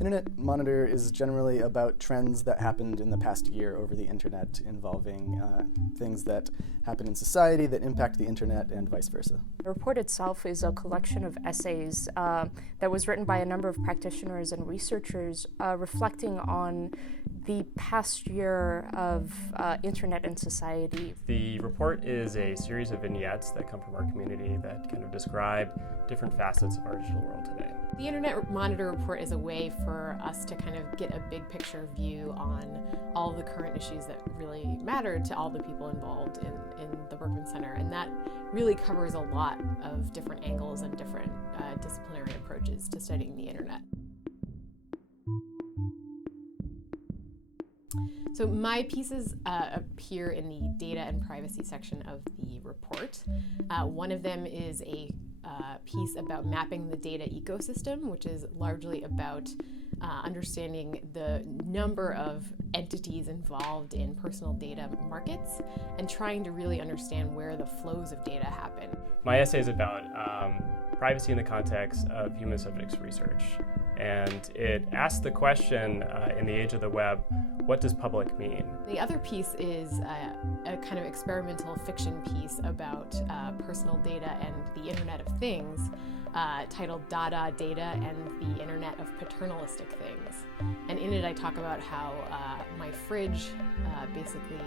Internet Monitor is generally about trends that happened in the past year over the internet involving things that happen in society that impact the internet and vice versa. The report itself is a collection of essays that was written by a number of practitioners and researchers reflecting on the past year of internet and society. The report is a series of vignettes that come from our community that kind of describe different facets of our digital world today. The Internet Monitor Report is a way for us to kind of get a big picture view on all the current issues that really matter to all the people involved in the Berkman Center, and that really covers a lot of different angles and different disciplinary approaches to studying the internet. So my pieces appear in the data and privacy section of the report. One of them is a piece about mapping the data ecosystem, which is largely about understanding the number of entities involved in personal data markets and trying to really understand where the flows of data happen. My essay is about privacy in the context of human subjects research. And it asks the question in the age of the web, what does public mean? The other piece is a kind of experimental fiction piece about personal data and the Internet of Things, titled Dada, Data, and the Internet of Paternalistic Things. And in it I talk about how my fridge basically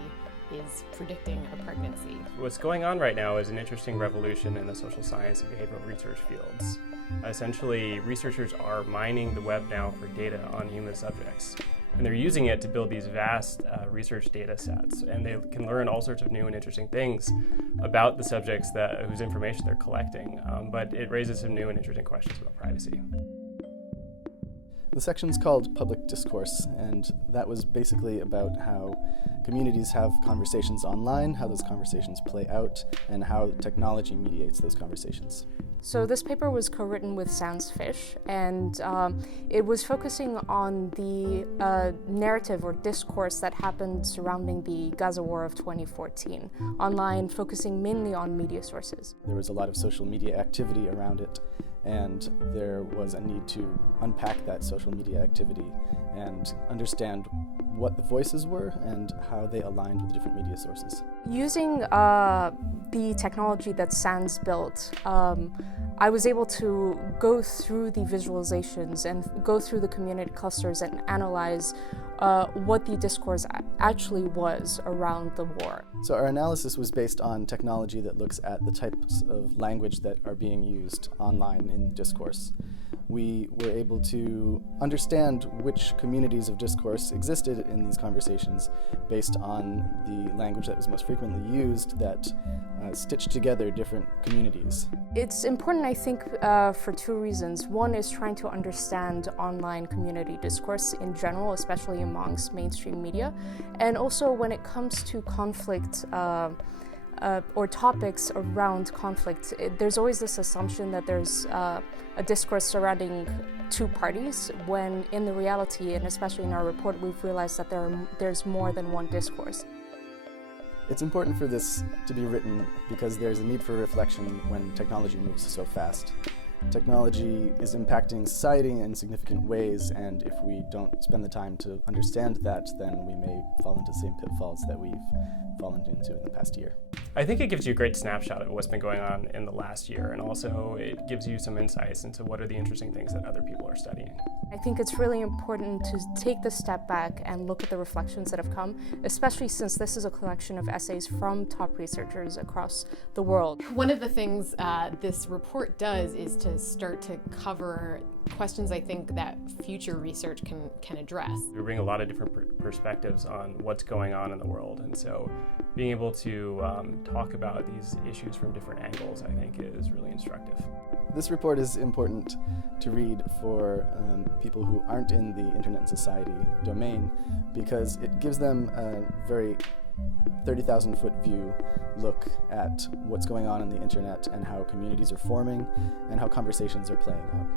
is predicting a pregnancy. What's going on right now is an interesting revolution in the social science and behavioral research fields. Essentially, researchers are mining the web now for data on human subjects. And they're using it to build these vast research data sets. And they can learn all sorts of new and interesting things about the subjects whose information they're collecting. But it raises some new and interesting questions about privacy. The section's called Public Discourse, and that was basically about how communities have conversations online, how those conversations play out, and how technology mediates those conversations. So this paper was co-written with Sans Fish, and it was focusing on the narrative or discourse that happened surrounding the Gaza war of 2014, online, focusing mainly on media sources. There was a lot of social media activity around it, and there was a need to unpack that social media activity and understand what the voices were and how they aligned with different media sources. Using the technology that Sans built, I was able to go through the visualizations and go through the community clusters and analyze what the discourse actually was around the war. So our analysis was based on technology that looks at the types of language that are being used online in discourse. We were able to understand which communities of discourse existed in these conversations based on the language that was most frequently used that stitched together different communities. It's important, I think, for two reasons. One is trying to understand online community discourse in general, especially amongst mainstream media, and also when it comes to conflict or topics around conflict, there's always this assumption that there's a discourse surrounding two parties, when in the reality, and especially in our report, we've realized that there's more than one discourse. It's important for this to be written because there's a need for reflection when technology moves so fast. Technology is impacting society in significant ways, and if we don't spend the time to understand that, then we may fall into the same pitfalls that we've fallen into in the past year. I think it gives you a great snapshot of what's been going on in the last year, and also it gives you some insights into what are the interesting things that other people are studying. I think it's really important to take the step back and look at the reflections that have come, especially since this is a collection of essays from top researchers across the world. One of the things this report does is to start to cover questions I think that future research can address. We bring a lot of different perspectives on what's going on in the world, and so being able to talk about these issues from different angles, I think, is really instructive. This report is important to read for people who aren't in the Internet and Society domain because it gives them a very 30,000-foot view look at what's going on in the Internet and how communities are forming and how conversations are playing out.